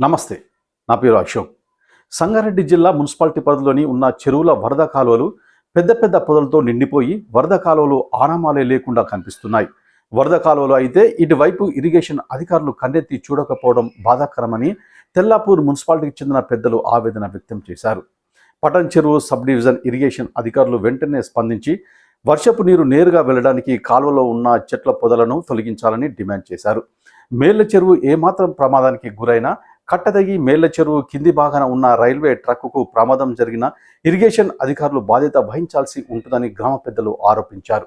నమస్తే నా పేరు అశోక్. సంగారెడ్డి జిల్లా మున్సిపాలిటీ పరిధిలోని ఉన్న చెరువుల వరద కాలువలు పెద్ద పెద్ద పొదలతో నిండిపోయి వరద కాలువలు ఆనామాలే లేకుండా కనిపిస్తున్నాయి. వరద కాలువలు అయితే ఇటువైపు ఇరిగేషన్ అధికారులు కన్నెత్తి చూడకపోవడం బాధాకరమని తెల్లాపూర్ మున్సిపాలిటీకి చెందిన పెద్దలు ఆవేదన వ్యక్తం చేశారు. పటన్ చెరువు సబ్ డివిజన్ ఇరిగేషన్ అధికారులు వెంటనే స్పందించి వర్షపు నీరు నేరుగా వెళ్ళడానికి కాలువలో ఉన్న చెట్ల పొదలను తొలగించాలని డిమాండ్ చేశారు. మేళ్ళ చెరువు ఏమాత్రం ప్రమాదానికి గురైనా కట్టదగి మేళ్ళ చెరువు కింది భాగాన ఉన్న రైల్వే ట్రక్కుకు ప్రమాదం జరిగిన ఇరిగేషన్ అధికారులు బాధ్యత వహించాల్సి ఉంటుందని గ్రామ పెద్దలు ఆరోపించారు.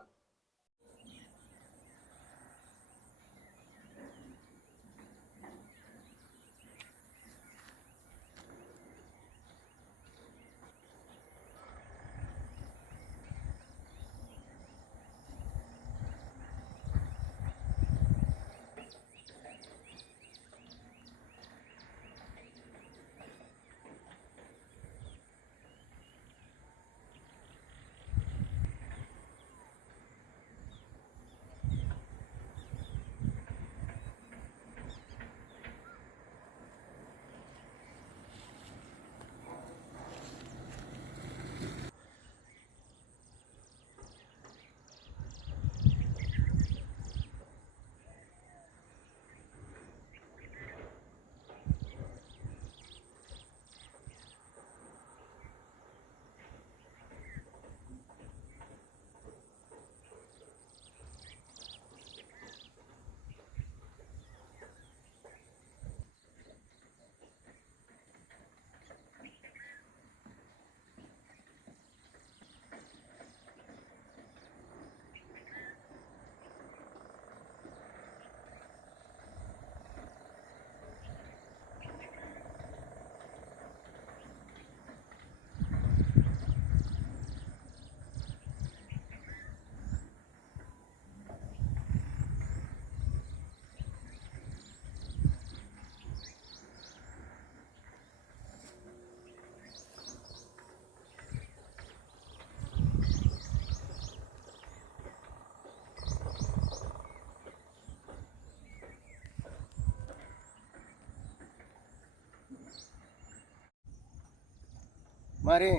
మరి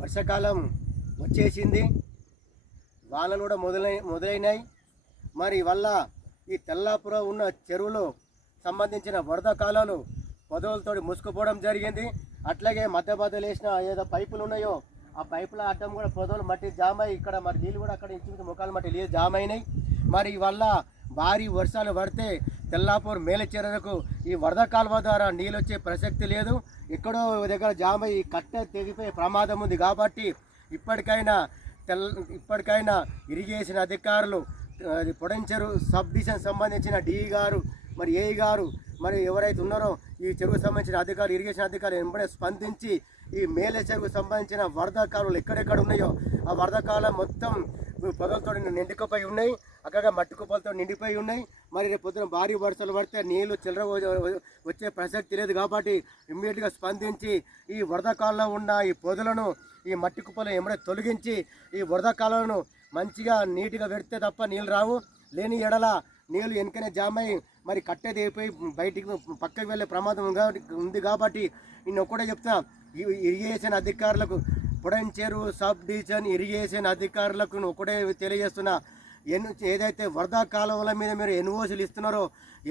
వర్షాకాలం వచ్చేసింది. వానలు కూడా మొదలై మొదలైనాయి. మరి వల్ల ఈ తెల్లాపురం ఉన్న చెరువులో సంబంధించిన వరద కాలాలు పొదవులతో ముసుకుపోవడం జరిగింది. అట్లాగే మధ్య మధ్యలో వేసిన ఏదో పైపులు ఉన్నాయో ఆ పైపుల అడ్డం కూడా పొదవులు మట్టి జామ్ అయ్యి ఇక్కడ మరి నీళ్ళు కూడా అక్కడ ఇంచు ముఖాలు మట్టి నీళ్ళు జామ అయినాయి. మరి వల్ల భారీ వర్షాలు పడితే తెల్లాపూర్ మేలచెరువులకు ఈ వరద కాలువ ద్వారా నీళ్ళు వచ్చే ప్రసక్తి లేదు. ఎక్కడో దగ్గర జామ్ అయ్యి కట్టె తెగిపోయే ప్రమాదం ఉంది కాబట్టి ఇప్పటికైనా తెల్ ఇప్పటికైనా ఇరిగేషన్ అధికారులు పొడంచెరు సబ్ డివిజన్ సంబంధించిన డిఈ గారు మరి ఏఈ గారు మరి ఎవరైతే ఉన్నారో ఈ చెరువుకు సంబంధించిన అధికారులు ఇరిగేషన్ అధికారులు వెంబడే స్పందించి ఈ మేలే చెరువుకు సంబంధించిన వరద కాలువలు ఎక్కడెక్కడ ఉన్నాయో ఆ వరద కాలం మొత్తం పొదలతో నిండుకుపోయి ఉన్నాయి. అక్కడ మట్టి కుప్పలతో నిండిపోయి ఉన్నాయి. మరి రేపు పొద్దున భారీ వర్షాలు పడితే నీళ్ళు చిల్లర వచ్చే ప్రసక్తి లేదు కాబట్టి ఇమ్మీడియట్గా స్పందించి ఈ వరద కాలంలో ఉన్న ఈ పొదలను ఈ మట్టి కుప్పలు ఎమ్మడే తొలగించి ఈ వరద కాలను మంచిగా నీట్గా పెడితే తప్ప నీళ్ళు రావు. లేని ఎడల నీళ్ళు వెనుకనే జామ్ అయి మరి కట్టేది అయిపోయి బయటికి పక్కకి వెళ్ళే ప్రమాదం ఉంది కాబట్టి నేను ఒక్కటే చెప్తా ఈ ఇరిగేషన్ అధికారులకు పొడంచేరు సబ్ డివిజన్ ఇరిగేషన్ అధికారులకు ఒకటే తెలియజేస్తున్నా. ఎన్ ఏదైతే వరద కాలువల మీద మీరు ఎన్ఓసీలు ఇస్తున్నారో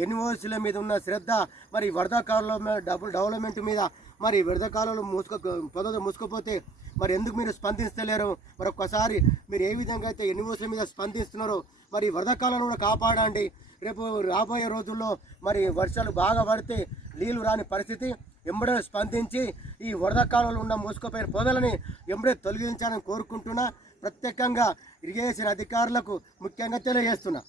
ఎన్ఓసీల మీద ఉన్న శ్రద్ధ మరి వరద కాలువల డబుల్ డెవలప్మెంట్ మీద మరి వరద కాలువలు మూసుకో పొదలు మూసుకుపోతే మరి ఎందుకు మీరు స్పందిస్తలేరు మరి ఒక్కసారి మీరు ఏ విధంగా అయితే ఎన్ఓసీల మీద స్పందిస్తున్నారో మరి వరద కాలను కూడా కాపాడండి. రేపు రాబోయే రోజుల్లో మరి వర్షాలు బాగా పడితే నీళ్ళు రాని పరిస్థితి ఎంబడే స్పందించి ఈ వరద కాలంలో ఉన్న మూసుకుపోయిన పొదలని ఎంబడే తొలగించాలని కోరుకుంటున్నా. ప్రత్యేకంగా ఇరిగేషన్ అధికారులకు ముఖ్యంగా తెలియజేస్తున్నా.